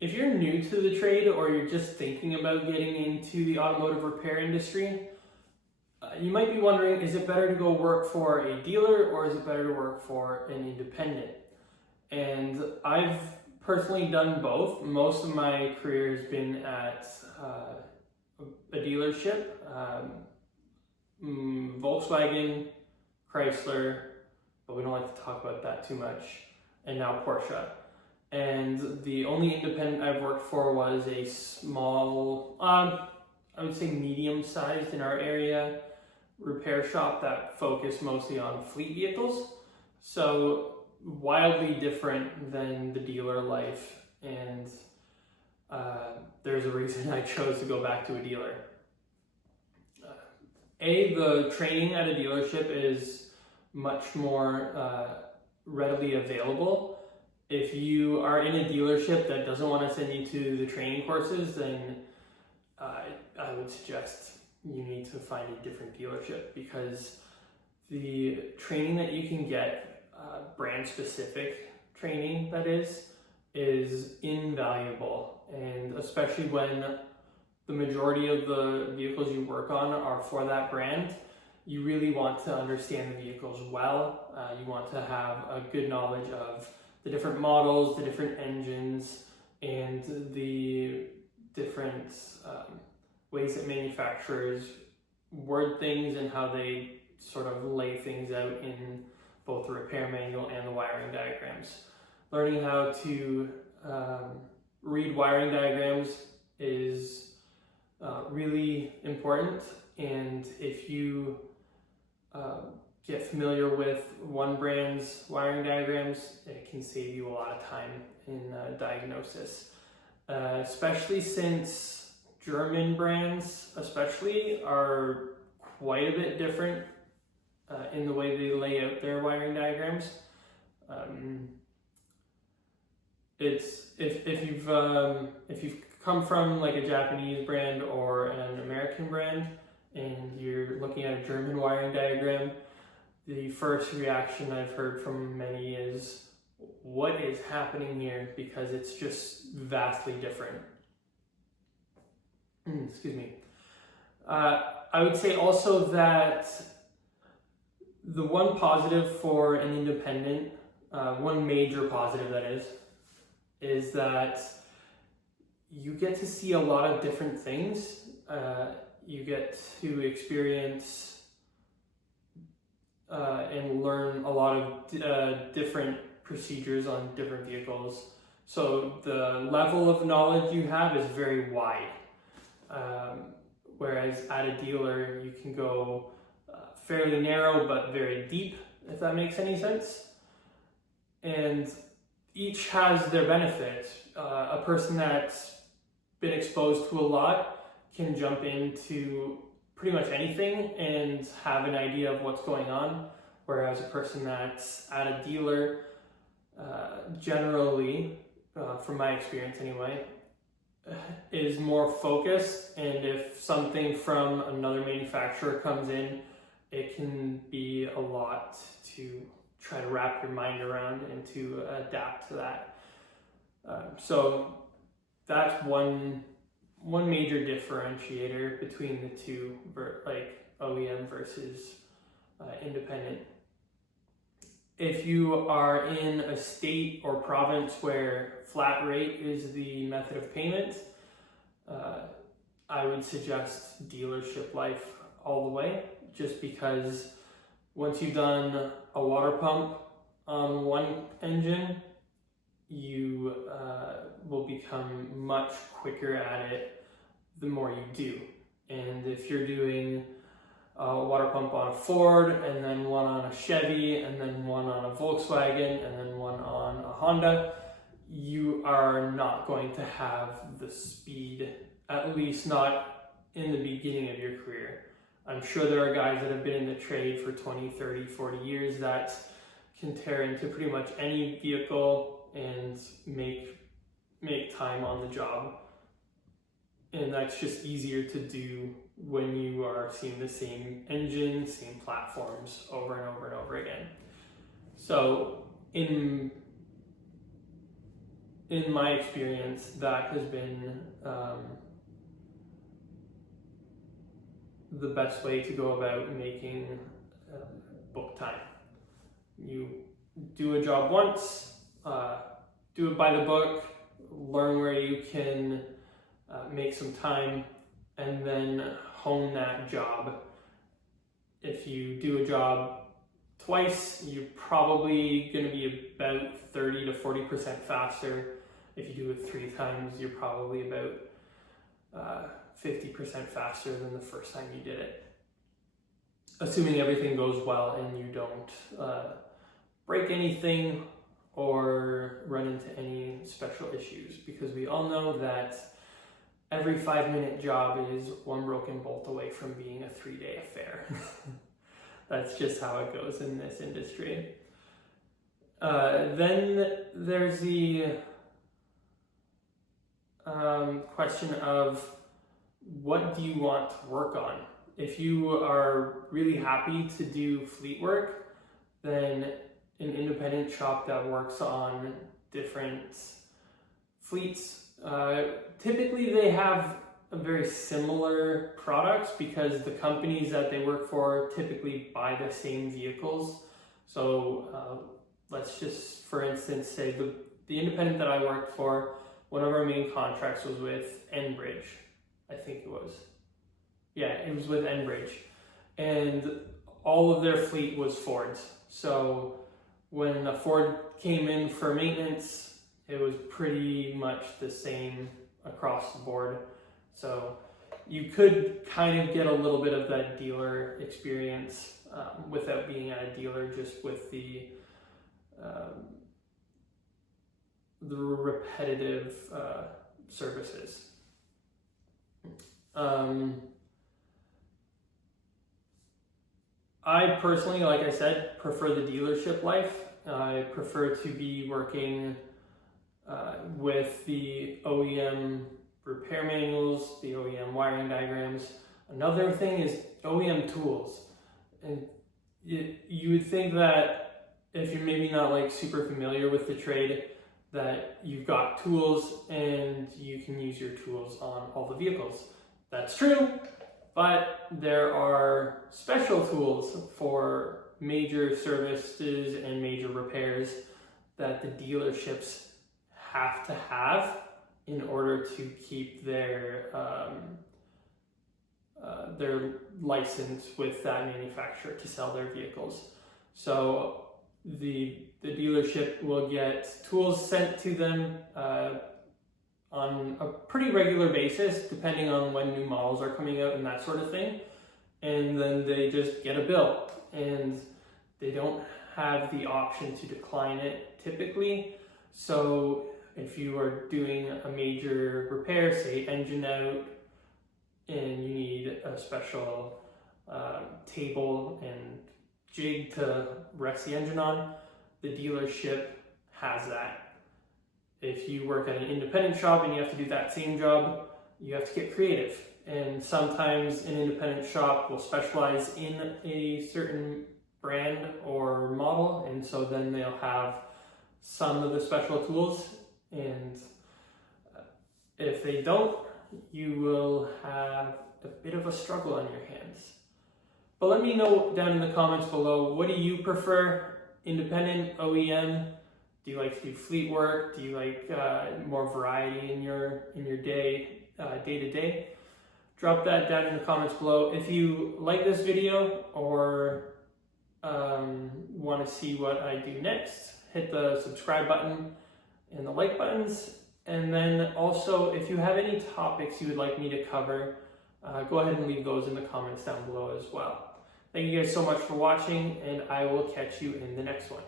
If you're new to the trade or you're just thinking about getting into the automotive repair industry, you might be wondering, is it better to go work for a dealer or is it better to work for an independent? And I've personally done both. Most of my career has been at a dealership, Volkswagen, Chrysler, but we don't like to talk about that too much, and now Porsche. And the only independent I've worked for was a small, I would say medium-sized in our area, repair shop that focused mostly on fleet vehicles. So wildly different than the dealer life, and there's a reason I chose to go back to a dealer. The training at a dealership is much more readily available. If you are in a dealership that doesn't want to send you to the training courses, then I would suggest you need to find a different dealership, because the training that you can get, brand specific training that is invaluable. And especially when the majority of the vehicles you work on are for that brand, you really want to understand the vehicles well. You want to have a good knowledge of the different models, the different engines, and the different ways that manufacturers word things and how they sort of lay things out in both the repair manual and the wiring diagrams. Learning how to read wiring diagrams is really important, and if you get familiar with one brand's wiring diagrams, it can save you a lot of time in diagnosis, especially since German brands especially are quite a bit different in the way they lay out their wiring diagrams. If you've come from like a Japanese brand or an American brand and you're looking at a German wiring diagram, the first reaction I've heard from many is, what is happening here? Because it's just vastly different. Excuse me. I would say also that the one positive for an independent, one major positive that is that you get to see a lot of different things. You get to experience and learn a lot of different procedures on different vehicles. So the level of knowledge you have is very wide. Whereas at a dealer, you can go fairly narrow but very deep, if that makes any sense. And each has their benefit. A person that's been exposed to a lot can jump into pretty much anything and have an idea of what's going on, whereas a person that's at a dealer, generally, from my experience anyway, is more focused, and if something from another manufacturer comes in, it can be a lot to try to wrap your mind around and to adapt to that. So that's one major differentiator between the two, like OEM versus independent. If you are in a state or province where flat rate is the method of payment, I would suggest dealership life all the way, just because once you've done a water pump on one engine, you will become much quicker at it the more you do. And if you're doing a water pump on a Ford, and then one on a Chevy, and then one on a Volkswagen, and then one on a Honda, you are not going to have the speed, at least not in the beginning of your career. I'm sure there are guys that have been in the trade for 20, 30, 40 years that can tear into pretty much any vehicle and make time on the job. And that's just easier to do when you are seeing the same engine, same platforms over and over and over again. So in in my experience, that has been the best way to go about making book time. You do a job once, do it by the book, learn where you can make some time, and then hone that job. If you do a job twice, you're probably going to be about 30 to 40% faster. If you do it 3 times, you're probably about 50% faster than the first time you did it. Assuming everything goes well and you don't break anything or run into any special issues, because we all know that every 5-minute job is one broken bolt away from being a 3-day affair. That's just how it goes in this industry. Then there's the question of, what do you want to work on? If you are really happy to do fleet work, then an independent shop that works on different fleets, typically they have very similar products because the companies that they work for typically buy the same vehicles. So let's just, for instance, say the independent that I worked for, one of our main contracts was with Enbridge, I think it was. Yeah, it was with Enbridge. And all of their fleet was Fords. So when a Ford came in for maintenance, it was pretty much the same across the board. So you could kind of get a little bit of that dealer experience without being at a dealer, just with the repetitive services. I personally, like I said, prefer the dealership life. I prefer to be working with the OEM repair manuals, the OEM wiring diagrams. Another thing is OEM tools. And you would think that if you're maybe not like super familiar with the trade, that you've got tools and you can use your tools on all the vehicles. That's true, but there are special tools for major services and major repairs that the dealerships have to have in order to keep their license with that manufacturer to sell their vehicles. So the dealership will get tools sent to them on a pretty regular basis, depending on when new models are coming out and that sort of thing. And then they just get a bill, and they don't have the option to decline it typically. So if you are doing a major repair, say engine out, and you need a special table and jig to rest the engine on, the dealership has that. If you work at an independent shop and you have to do that same job, you have to get creative. And sometimes an independent shop will specialize in a certain brand or model, and so then they'll have some of the special tools. And if they don't, you will have a bit of a struggle on your hands. But let me know down in the comments below, what do you prefer? Independent, OEM? Do you like to do fleet work? Do you like more variety in your day to day? Drop that down in the comments below. If you like this video or want to see what I do next, hit the subscribe button and the like buttons. And then also, if you have any topics you would like me to cover, go ahead and leave those in the comments down below as well. Thank you guys so much for watching, and I will catch you in the next one.